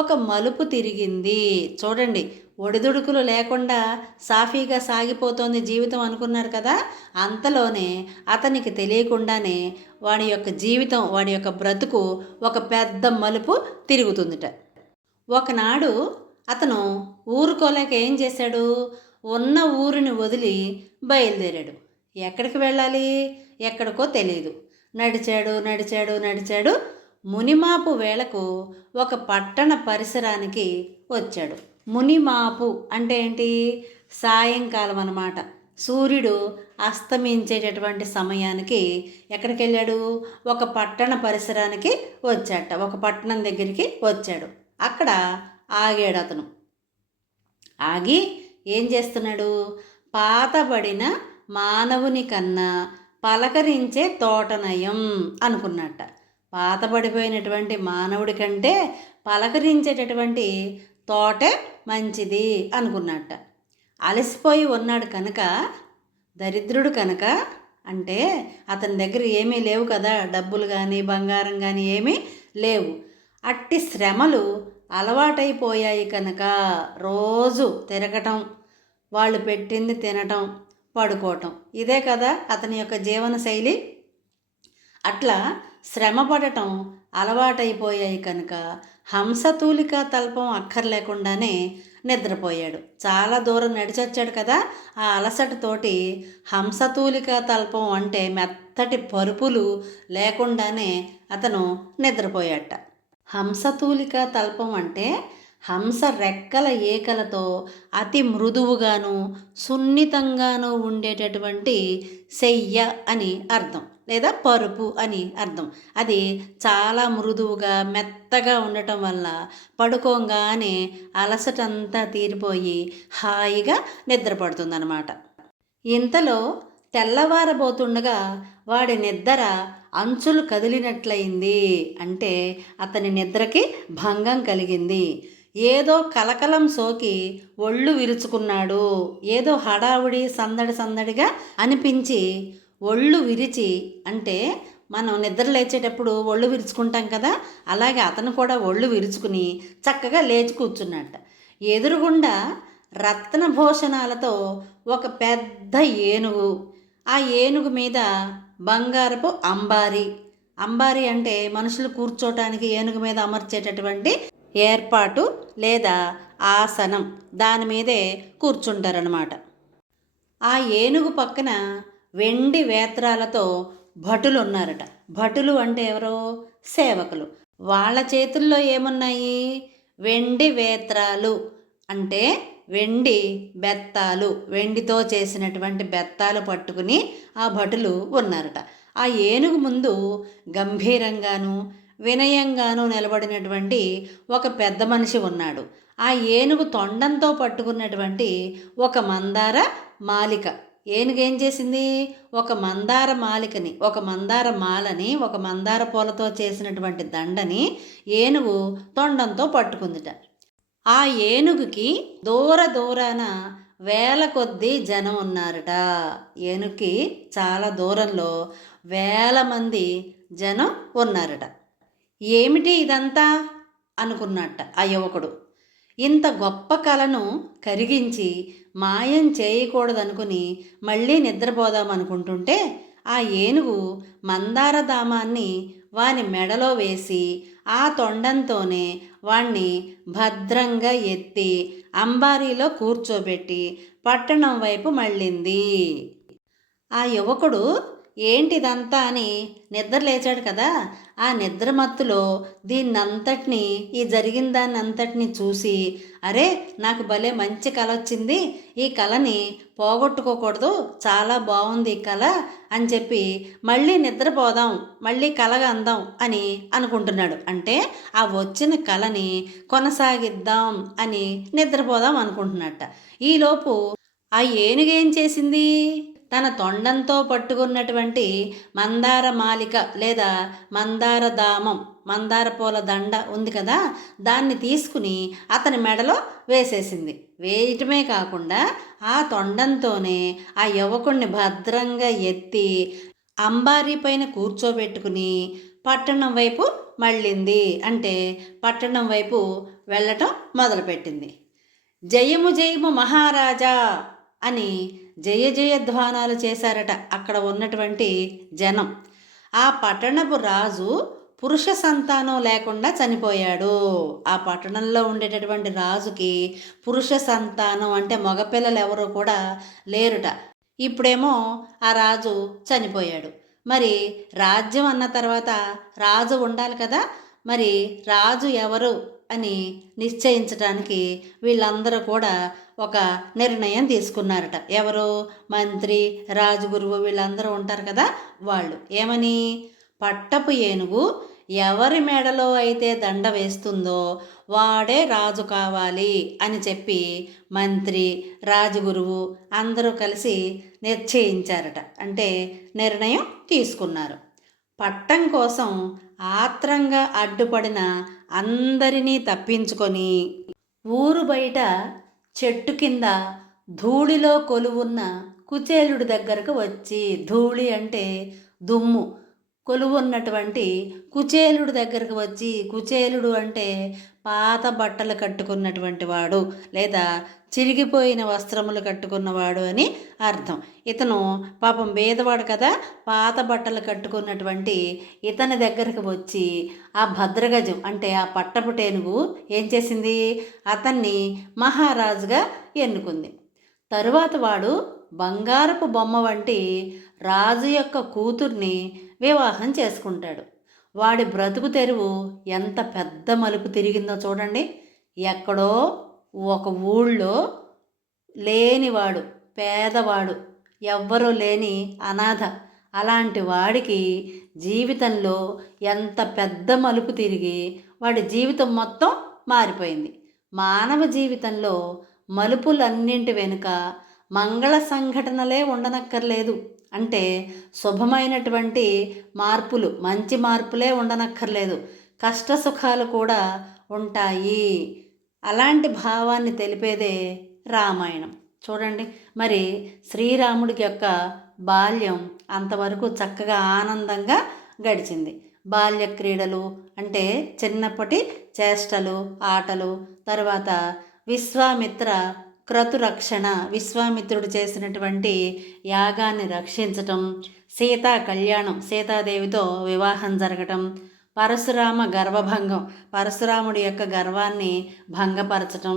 ఒక మలుపు తిరిగింది. చూడండి, ఒడిదుడుకులు లేకుండా సాఫీగా సాగిపోతోంది జీవితం అనుకున్నారు కదా. అంతలోనే అతనికి తెలియకుండానే వాడి యొక్క జీవితం, వాడి యొక్క బ్రతుకు ఒక పెద్ద మలుపు తిరుగుతుందిట. ఒకనాడు అతను ఊరుకోలేక ఏం చేశాడు, ఉన్న ఊరిని వదిలి బయలుదేరాడు. ఎక్కడికి వెళ్ళాలి, ఎక్కడికో తెలియదు. నడిచాడు నడిచాడు నడిచాడు. మునిమాపు వేళకు ఒక పట్టణ పరిసరానికి వచ్చాడు. మునిమాపు అంటే ఏంటి? సాయంకాలం అన్నమాట. సూర్యుడు అస్తమించేటటువంటి సమయానికి ఎక్కడికి వెళ్ళాడు? ఒక పట్టణ పరిసరానికి వచ్చాట. ఒక పట్టణం దగ్గరికి వచ్చాడు. అక్కడ ఆగాడు అతను. ఆగి ఏం చేస్తున్నాడు? పాతబడిన మానవుని కన్నా పలకరించే తోటనయం అనుకున్నట్ట. పాతబడిపోయినటువంటి మానవుడి కంటే పలకరించేటటువంటి తోటే మంచిది అనుకున్నట్ట. అలసిపోయి ఉన్నాడు కనుక, దరిద్రుడు కనుక, అంటే అతని దగ్గర ఏమీ లేవు కదా, డబ్బులు కానీ బంగారం కానీ ఏమీ లేవు. అట్టి శ్రమలు అలవాటైపోయాయి కనుక రోజు తిరగటం, వాళ్ళు పెట్టింది తినటం, పడుకోవటం, ఇదే కదా అతని యొక్క జీవన శైలి. అట్లా శ్రమ పడటం అలవాటైపోయాయి కనుక హంసతూలికా తల్పం అక్కర్లేకుండానే నిద్రపోయాడు. చాలా దూరం నడిచొచ్చాడు కదా, ఆ అలసటతోటి హంసతూలికా తల్పం అంటే మెత్తటి పరుపులు లేకుండానే అతను నిద్రపోయాట. హంసతూలికా తల్పం అంటే హంస రెక్కల ఏకలతో అతి మృదువుగాను సున్నితంగాను ఉండేటటువంటి శయ్య అని అర్థం, లేదా పరుపు అని అర్థం. అది చాలా మృదువుగా మెత్తగా ఉండటం వల్ల పడుకోగానే అలసటంతా తీరిపోయి హాయిగా నిద్రపడుతుందన్నమాట. ఇంతలో తెల్లవారబోతుండగా వాడి నిద్ర అంచులు కదిలినట్లయింది. అంటే అతని నిద్రకి భంగం కలిగింది. ఏదో కలకలం సోకి ఒళ్ళు విరుచుకున్నాడు. ఏదో హడావుడి సందడిగా అనిపించి ఒళ్ళు విరిచి, అంటే మనం నిద్ర లేచేటప్పుడు ఒళ్ళు విరుచుకుంటాం కదా, అలాగే అతను కూడా ఒళ్ళు విరుచుకుని చక్కగా లేచి కూర్చున్నట్ట. ఎదురుగుండా రత్నభూషణాలతో ఒక పెద్ద ఏనుగు, ఆ ఏనుగు మీద బంగారపు అంబారి. అంబారి అంటే మనుషులు కూర్చోటానికి ఏనుగు మీద అమర్చేటటువంటి ఏర్పాటు లేదా ఆసనం, దాని మీదే కూర్చుంటారనమాట. ఆ ఏనుగు పక్కన వెండి వేత్రాలతో భటులు ఉన్నారట. భటులు అంటే ఎవరో సేవకులు. వాళ్ళ చేతుల్లో ఏమున్నాయి? వెండి వేత్రాలు, అంటే వెండి బెత్తాలు, వెండితో చేసినటువంటి బెత్తాలు పట్టుకుని ఆ భటులు ఉన్నారట. ఆ ఏనుగు ముందు గంభీరంగాను వినయంగాను నిలబడినటువంటి ఒక పెద్ద మనిషి ఉన్నాడు. ఆ ఏనుగు తొండంతో పట్టుకున్నటువంటి ఒక మందార మాలిక. ఏనుగు ఏం చేసింది? ఒక మందార మాలికని, ఒక మందార మాలని, ఒక మందార పూలతో చేసినటువంటి దండని ఏనుగు తొండంతో పట్టుకుందిట. ఆ ఏనుగుకి దూరాన వేల కొద్దీ జనం ఉన్నారట. ఏనుగుకి చాలా దూరంలో వేల మంది జనం ఉన్నారట. ఏమిటి ఇదంతా అనుకున్నట్ట ఆ యువకుడు. ఇంత గొప్ప కలను కరిగించి మాయం చేయకూడదనుకుని మళ్ళీ నిద్రపోదామనుకుంటుంటే ఆ ఏనుగు మందార దామాన్ని వాని మెడలో వేసి ఆ తొండంతోనే వాణ్ణి భద్రంగా ఎత్తి అంబారీలో కూర్చోబెట్టి పట్టణం వైపు మళ్ళింది. ఆ యువకుడు ఏంటిదంతా అని నిద్ర లేచాడు కదా, ఆ నిద్ర మత్తులో దీన్నంతటినీ, ఈ జరిగిన దాన్ని అంతటినీ చూసి, అరే నాకు భలే మంచి కల వచ్చింది, ఈ కళని పోగొట్టుకోకూడదు, చాలా బాగుంది ఈ కళ అని చెప్పి మళ్ళీ నిద్రపోదాం, మళ్ళీ కలగా అందాం అని అనుకుంటున్నాడు. అంటే ఆ వచ్చిన కళని కొనసాగిద్దాం అని నిద్రపోదాం అనుకుంటున్నట్ట. ఈలోపు ఆ ఏనుగేం చేసింది? తన తొండంతో పట్టుకున్నటువంటి మందార మాలిక లేదా మందార దామం, మందార పూల దండ ఉంది కదా, దాన్ని తీసుకుని అతని మెడలో వేసేసింది. వేయటమే కాకుండా ఆ తొండంతోనే ఆ యువకుణ్ణి భద్రంగా ఎత్తి అంబారీ పైన కూర్చోబెట్టుకుని పట్టణం వైపు మళ్ళింది. అంటే పట్టణం వైపు వెళ్ళటం మొదలుపెట్టింది. జయము జయము మహారాజా అని జయ జయధ్వానాలు చేశారట అక్కడ ఉన్నటువంటి జనం. ఆ పట్టణపు రాజు పురుష సంతానం లేకుండా చనిపోయాడు. ఆ పట్టణంలో ఉండేటటువంటి రాజుకి పురుష సంతానం అంటే మగపిల్లలు ఎవరు కూడా లేరుట. ఇప్పుడేమో ఆ రాజు చనిపోయాడు. మరి రాజ్యం అన్న తర్వాత రాజు ఉండాలి కదా, మరి రాజు ఎవరు అని నిశ్చయించడానికి వీళ్ళందరూ కూడా ఒక నిర్ణయం తీసుకున్నారట. ఎవరు? మంత్రి, రాజుగురువు వీళ్ళందరూ ఉంటారు కదా, వాళ్ళు. ఏమని? పట్టపు ఏనుగు ఎవరి మెడలో అయితే దండ వేస్తుందో వాడే రాజు కావాలి అని చెప్పి మంత్రి, రాజగురువు అందరూ కలిసి నిశ్చయించారట. అంటే నిర్ణయం తీసుకున్నారు. పట్టం కోసం ఆత్రంగా అడ్డుపడిన అందరినీ తప్పించుకొని ఊరు బయట చెట్టు కింద ధూళిలో కొలువున్న కుచేలుడి దగ్గరకు వచ్చి, ధూళి అంటే దుమ్ము, కొలువున్నటువంటి కుచేలుడి దగ్గరకు వచ్చి, కుచేలుడు అంటే పాత బట్టలు కట్టుకున్నటువంటి వాడు లేదా చిరిగిపోయిన వస్త్రములు కట్టుకున్నవాడు అని అర్థం. ఇతను పాపం బేదవాడు కదా, పాత బట్టలు కట్టుకున్నటువంటి ఇతని దగ్గరకు వచ్చి ఆ భద్రగజం అంటే ఆ పట్టపు టేనుగు ఏం చేసింది, అతన్ని మహారాజుగా ఎన్నుకుంది. తరువాత వాడు బంగారపు బొమ్మ వంటి రాజు యొక్క కూతుర్ని వివాహం చేసుకుంటాడు. వాడి బ్రతుకు తెరువు ఎంత పెద్ద మలుపు తిరిగిందో చూడండి. ఎక్కడో ఒక ఊళ్ళో లేనివాడు, పేదవాడు, ఎవ్వరూ లేని అనాథ, అలాంటి వాడికి జీవితంలో ఎంత పెద్ద మలుపు తిరిగి వాడి జీవితం మొత్తం మారిపోయింది. మానవ జీవితంలో మలుపులన్నింటి వెనుక మంగళ సంఘటనలే ఉండనక్కర్లేదు. అంటే శుభమైనటువంటి మార్పులు, మంచి మార్పులే ఉండనక్కర్లేదు, కష్ట సుఖాలు కూడా ఉంటాయి. అలాంటి భావాన్ని తెలిపేదే రామాయణం. చూడండి, మరి శ్రీరాముడికి యొక్క బాల్యం అంతవరకు చక్కగా ఆనందంగా గడిచింది. బాల్య క్రీడలు అంటే చిన్నప్పటి చేష్టలు, ఆటలు, తర్వాత విశ్వామిత్ర క్రతురక్షణ, విశ్వామిత్రుడు చేసినటువంటి యాగాన్ని రక్షించటం, సీతా కళ్యాణం, సీతాదేవితో వివాహం జరగటం, పరశురామ గర్వభంగం, పరశురాముడి యొక్క గర్వాన్ని భంగపరచటం,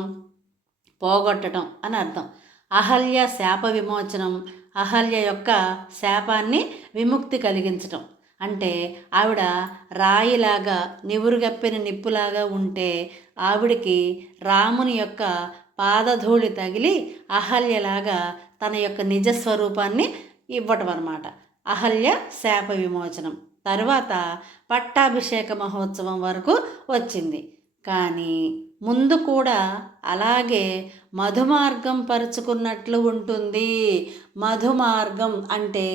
పోగొట్టడం అని అర్థం. అహల్య శాప విమోచనం, అహల్య యొక్క శాపాన్ని విముక్తి కలిగించటం. అంటే ఆవిడ రాయిలాగా నివురుగప్పిన నిప్పులాగా ఉంటే ఆవిడికి రాముని యొక్క పాదధూళి తగిలి అహల్యలాగా తన యొక్క నిజస్వరూపాన్ని ఇవ్వటం అన్నమాట. అహల్య శాప విమోచనం. తర్వాత పట్టాభిషేక మహోత్సవం వరకు వచ్చింది. కానీ ముందు కూడా అలాగే మధుమార్గం పరుచుకున్నట్లు ఉంటుంది. మధుమార్గం అంటే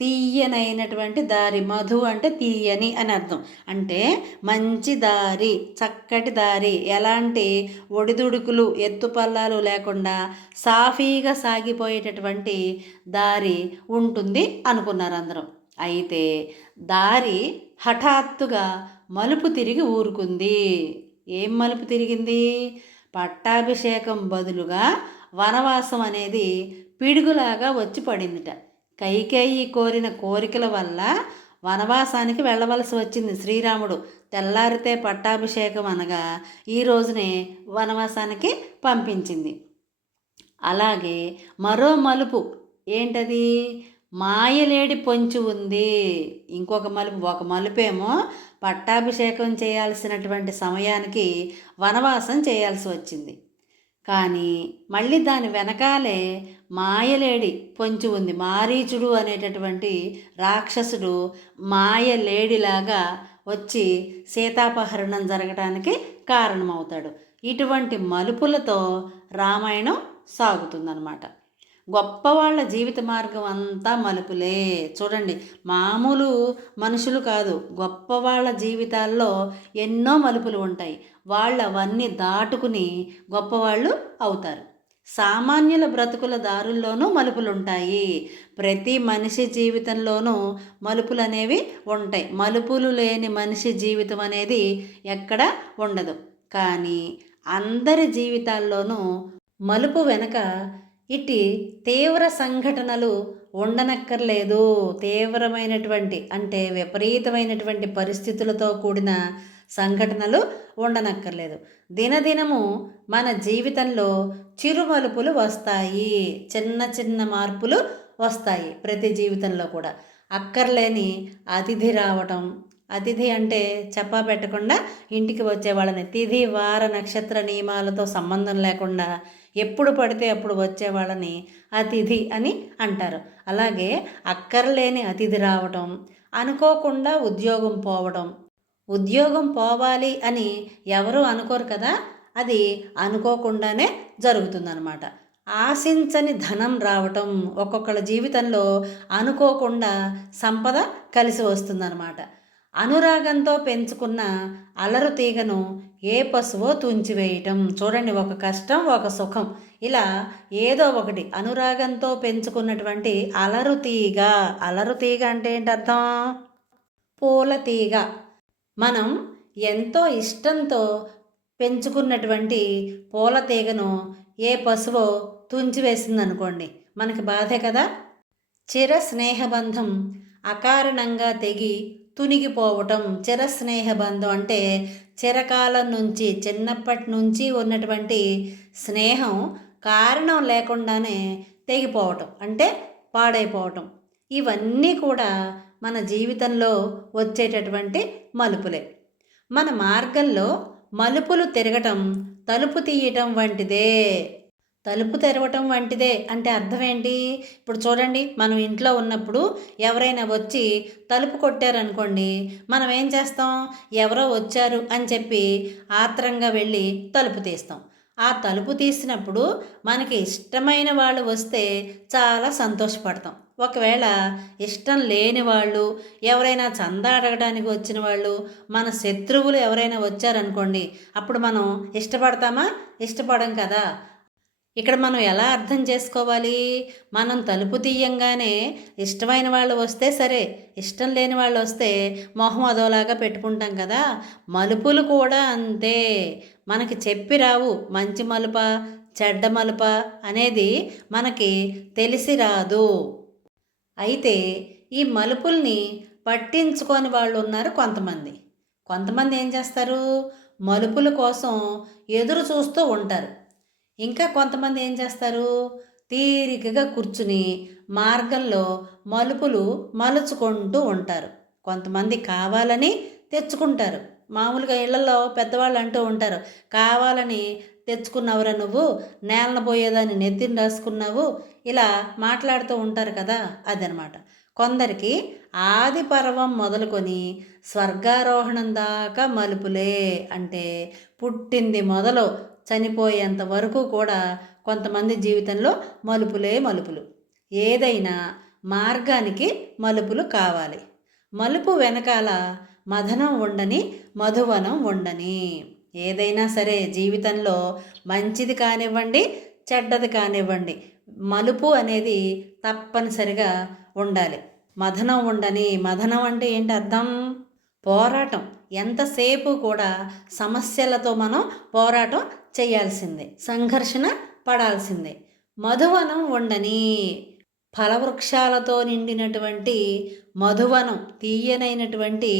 తీయనైనటువంటి దారి, మధు అంటే తీయని అని అర్థం. అంటే మంచి దారి, చక్కటి దారి, ఎలాంటి ఒడిదుడుకులు ఎత్తుపల్లాలు లేకుండా సాఫీగా సాగిపోయేటటువంటి దారి ఉంటుంది అనుకున్నారు అందరం. అయితే దారి హఠాత్తుగా మలుపు తిరిగి ఊరుకుంది. ఏం మలుపు తిరిగింది? పట్టాభిషేకం బదులుగా వనవాసం అనేది పిడుగులాగా వచ్చి పడిందిట. కైకేయి కోరిన కోరికల వల్ల వనవాసానికి వెళ్ళవలసి వచ్చింది శ్రీరాముడు. తెల్లారితే పట్టాభిషేకం అనగా ఈ రోజునే వనవాసానికి పంపించింది. అలాగే మరో మలుపు ఏంటది? మాయలేడి పొంచి ఉంది. ఇంకొక మలుపు, ఒక మలుపేమో పట్టాభిషేకం చేయాల్సినటువంటి సమయానికి వనవాసం చేయాల్సి వచ్చింది. కానీ మళ్ళీ దాని వెనకాలే మాయలేడి పొంచి ఉంది. మారీచుడు అనేటటువంటి రాక్షసుడు మాయలేడిలాగా వచ్చి సీతాపహరణం జరగడానికి కారణమవుతాడు. ఇటువంటి మలుపులతో రామాయణం సాగుతుందన్నమాట. గొప్పవాళ్ళ జీవిత మార్గం అంతా మలుపులే. చూడండి, మామూలు మనుషులు కాదు, గొప్పవాళ్ళ జీవితాల్లో ఎన్నో మలుపులు ఉంటాయి. వాళ్ళు అవన్నీ దాటుకుని గొప్పవాళ్ళు అవుతారు. సామాన్యుల బ్రతుకుల దారుల్లోనూ మలుపులు ఉంటాయి. ప్రతి మనిషి జీవితంలోనూ మలుపులు అనేవి ఉంటాయి. మలుపులు లేని మనిషి జీవితం అనేది ఎక్కడ ఉండదు. కానీ అందరి జీవితాల్లోనూ మలుపు వెనుక ఇటు తీవ్ర సంఘటనలు ఉండనక్కర్లేదు. తీవ్రమైనటువంటి అంటే విపరీతమైనటువంటి పరిస్థితులతో కూడిన సంఘటనలు ఉండనక్కర్లేదు. దినదినము మన జీవితంలో చిరుమలుపులు వస్తాయి, చిన్న చిన్న మార్పులు వస్తాయి ప్రతి జీవితంలో కూడా. అక్కర్లేని అతిథి రావటం, అతిథి అంటే చెప్పా పెట్టకుండా ఇంటికి వచ్చే వాళ్ళని, తిథి వార నక్షత్ర నియమాలతో సంబంధం లేకుండా ఎప్పుడు పడితే అప్పుడు వచ్చే వాళ్ళని అతిథి అని అంటారు. అలాగే అక్కర్లేని అతిథి రావటం, అనుకోకుండా ఉద్యోగం పోవడం, ఉద్యోగం పోవాలి అని ఎవరు అనుకోరు కదా, అది అనుకోకుండానే జరుగుతుందన్నమాట. ఆశించని ధనం రావటం, ఒక్కొక్కళ్ళ జీవితంలో అనుకోకుండా సంపద కలిసి వస్తుందన్నమాట. అనురాగంతో పెంచుకున్న అలరు తీగను ఏ పశువో తుంచివేయటం. చూడండి, ఒక కష్టం ఒక సుఖం, ఇలా ఏదో ఒకటి అనురాగంతో పెంచుకున్నటువంటి అలరు తీగ. అలరు తీగ అంటే ఏంటి అర్థం? పూల తీగ. మనం ఎంతో ఇష్టంతో పెంచుకున్నటువంటి పూల తీగను ఏ పశువో తుంచివేసిందనుకోండి, మనకి బాధే కదా. చిర స్నేహబంధం అకారణంగా తెగి తునిగిపోవటం. చిర స్నేహబంధం అంటే చిరకాలం నుంచి, చిన్నప్పటి నుంచి ఉన్నటువంటి స్నేహం కారణం లేకుండానే తెగిపోవటం అంటే పాడైపోవటం. ఇవన్నీ కూడా మన జీవితంలో వచ్చేటటువంటి మలుపులే. మన మార్గంలో మలుపులు తిరగటం తలుపు తీయటం వంటిదే. తలుపు తెరవటం వంటిదే అంటే అర్థం ఏంటి? ఇప్పుడు చూడండి, మనం ఇంట్లో ఉన్నప్పుడు ఎవరైనా వచ్చి తలుపు కొట్టారనుకోండి, మనం ఏం చేస్తాం? ఎవరో వచ్చారు అని చెప్పి ఆత్రంగా వెళ్ళి తలుపు తీస్తాం. ఆ తలుపు తీసినప్పుడు మనకి ఇష్టమైన వాళ్ళు వస్తే చాలా సంతోషపడతాం. ఒకవేళ ఇష్టం లేని వాళ్ళు, ఎవరైనా చందా అడగడానికి వచ్చిన వాళ్ళు, మన శత్రువులు ఎవరైనా వచ్చారనుకోండి, అప్పుడు మనం ఇష్టపడతామా? ఇష్టపడం కదా. ఇక్కడ మనం ఎలా అర్థం చేసుకోవాలి? మనం తలుపు తీయంగానే ఇష్టమైన వాళ్ళు వస్తే సరే, ఇష్టం లేని వాళ్ళు వస్తే మొహం అదోలాగా పెట్టుకుంటాం కదా. మలుపులు కూడా అంతే. మనకి చెప్పి రావు మంచి మలుప చెడ్డ మలుప అనేది, మనకి తెలిసి రాదు. అయితే ఈ మలుపుల్ని పట్టించుకొని వాళ్ళు ఉన్నారు కొంతమంది. కొంతమంది ఏం చేస్తారు? మలుపుల కోసం ఎదురు చూస్తూ ఉంటారు. ఇంకా కొంతమంది ఏం చేస్తారు? తీరికగా కూర్చుని మార్గంలో మలుపులు మలుచుకుంటూ ఉంటారు. కొంతమంది కావాలని తెచ్చుకుంటారు. మామూలుగా ఇళ్లలో పెద్దవాళ్ళు అంటూ ఉంటారు, కావాలని తెచ్చుకున్నావురా నువ్వు, నేలన పోయేదాన్ని నెత్తిని రాసుకున్నావు, ఇలా మాట్లాడుతూ ఉంటారు కదా. అదనమాట. కొందరికి ఆది పర్వం మొదలుకొని స్వర్గారోహణం దాకా మలుపులే. అంటే పుట్టింది మొదలు చనిపోయేంత వరకు కూడా కొంతమంది జీవితంలో మలుపులే మలుపులు. ఏదైనా మార్గానికి మలుపులు కావాలి. మలుపు వెనకాల మదనం ఉండని, మధువనం ఉండని. ఏదైనా సరే జీవితంలో మంచిది కానివ్వండి, చెడ్డది కానివ్వండి, మలుపు అనేది తప్పనిసరిగా ఉండాలి. మదనం ఉండని. మదనం అంటే ఏంటి అర్థం? పోరాటం. ఎంతసేపు కూడా సమస్యలతో మనం పోరాటం చేయాల్సిందే, సంఘర్షణ పడాల్సిందే. మధువనం ఉండని. ఫలవృక్షాలతో నిండినటువంటి మధువనం, తీయనైనటువంటి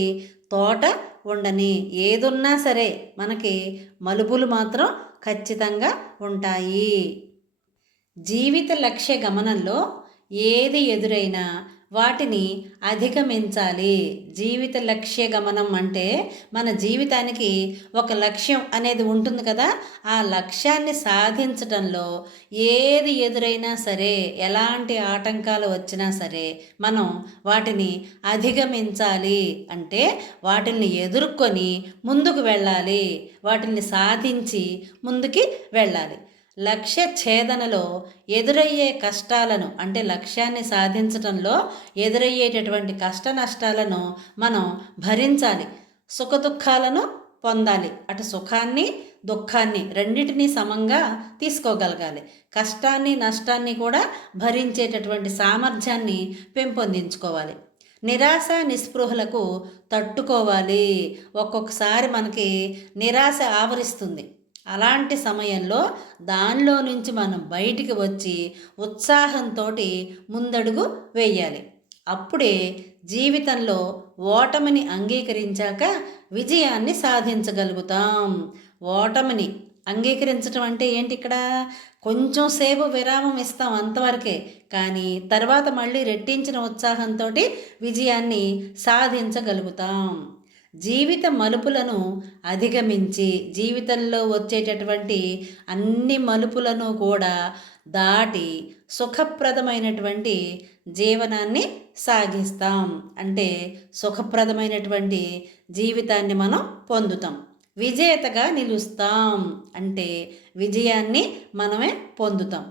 తోట ఉండని. ఏదున్నా సరే మనకి మలుపులు మాత్రం ఖచ్చితంగా ఉంటాయి. జీవిత లక్ష్య గమనంలో ఏది ఎదురైనా వాటిని అధిగమించాలి. జీవిత లక్ష్య గమనం అంటే మన జీవితానికి ఒక లక్ష్యం అనేది ఉంటుంది కదా. ఆ లక్ష్యాన్ని సాధించడంలో ఏది ఎదురైనా సరే, ఎలాంటి ఆటంకాలు వచ్చినా సరే మనం వాటిని అధిగమించాలి. అంటే వాటిని ఎదుర్కొని ముందుకు వెళ్ళాలి, వాటిని సాధించి ముందుకి వెళ్ళాలి. లక్ష్య ఛేదనలో ఎదురయ్యే కష్టాలను, అంటే లక్ష్యాన్ని సాధించడంలో ఎదురయ్యేటటువంటి కష్ట నష్టాలను మనం భరించాలి. సుఖదుఖాలను పొందాలి. అటు సుఖాన్ని దుఃఖాన్ని రెండింటినీ సమంగా తీసుకోగలగాలి. కష్టాన్ని నష్టాన్ని కూడా భరించేటటువంటి సామర్థ్యాన్ని పెంపొందించుకోవాలి. నిరాశ నిస్పృహలకు తట్టుకోవాలి. ఒక్కొక్కసారి మనకి నిరాశ ఆవరిస్తుంది. అలాంటి సమయంలో దానిలో నుంచి మనం బయటికి వచ్చి ఉత్సాహంతో ముందడుగు వేయాలి. అప్పుడే జీవితంలో ఓటమిని అంగీకరించాక విజయాన్ని సాధించగలుగుతాం. ఓటమిని అంగీకరించడం అంటే ఏంటి? ఇక్కడ కొంచెం సేపు విరామం ఇస్తాం అంతవరకే, కానీ తర్వాత మళ్ళీ రెట్టించిన ఉత్సాహంతో విజయాన్ని సాధించగలుగుతాం. జీవిత మలుపులను అధిగమించి జీవితంలో వచ్చేటటువంటి అన్ని మలుపులను కూడా దాటి సుఖప్రదమైనటువంటి జీవనాన్ని సాగిస్తాం. అంటే సుఖప్రదమైనటువంటి జీవితాన్ని మనం పొందుతాం. విజేతగా నిలుస్తాం అంటే విజయాన్ని మనమే పొందుతాం.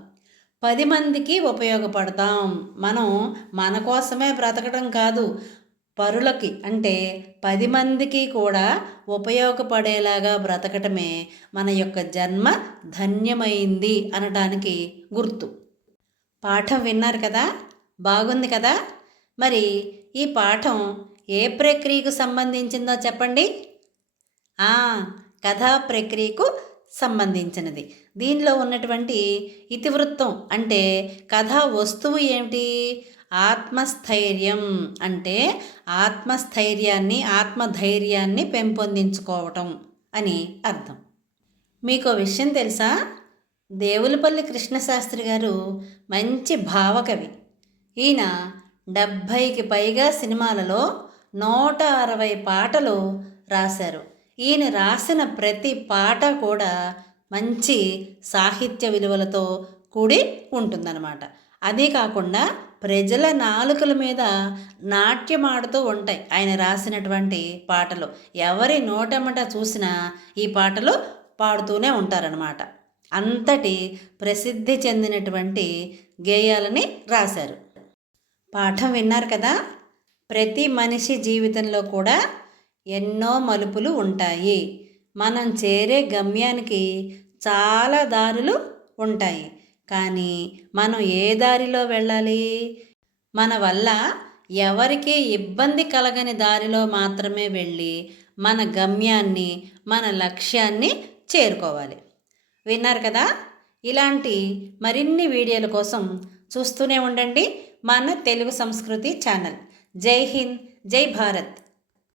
10 మందికి ఉపయోగపడతాం. మనం మన కోసమే బ్రతకడం కాదు, పరులకి అంటే 10 మందికి కూడా ఉపయోగపడేలాగా బ్రతకటమే మన యొక్క జన్మ ధన్యమైంది అనడానికి గుర్తు. పాఠం విన్నారు కదా, బాగుంది కదా. మరి ఈ పాఠం ఏ ప్రక్రియకు సంబంధించిందో చెప్పండి. కథా ప్రక్రియకు సంబంధించినది. దీనిలో ఉన్నటువంటి ఇతివృత్తం అంటే కథా వస్తువు ఏమిటి? ఆత్మస్థైర్యం. అంటే ఆత్మస్థైర్యాన్ని ఆత్మధైర్యాన్ని పెంపొందించుకోవటం అని అర్థం. మీకు విషయం తెలుసా? దేవులపల్లి కృష్ణశాస్త్రి గారు మంచి భావకవి. ఈయన 70కి పైగా సినిమాలలో 160 పాటలు రాశారు. ఈయన రాసిన ప్రతి పాట కూడా మంచి సాహిత్య విలువలతో కూడి ఉంటుందన్నమాట. అదే కాకుండా ప్రజల నాలుకల మీద నాట్యమాడుతూ ఉంటాయి ఆయన రాసినటువంటి పాటలు. ఎవరి నోటెమ్మట చూసినా ఈ పాటలు పాడుతూనే ఉంటారనమాట. అంతటి ప్రసిద్ధి చెందినటువంటి గేయాలని రాశారు. పాఠం విన్నారు కదా. ప్రతి మనిషి జీవితంలో కూడా ఎన్నో మలుపులు ఉంటాయి. మనం చేరే గమ్యానికి చాలా దారులు ఉంటాయి. కానీ మనం ఏ దారిలో వెళ్ళాలి? మన వల్ల ఎవరికి ఇబ్బంది కలగని దారిలో మాత్రమే వెళ్ళి మన గమ్యాన్ని, మన లక్ష్యాన్ని చేరుకోవాలి. విన్నారు కదా. ఇలాంటి మరిన్ని వీడియోల కోసం చూస్తూనే ఉండండి మన తెలుగు సంస్కృతి ఛానల్. జై హింద్, జై భారత్.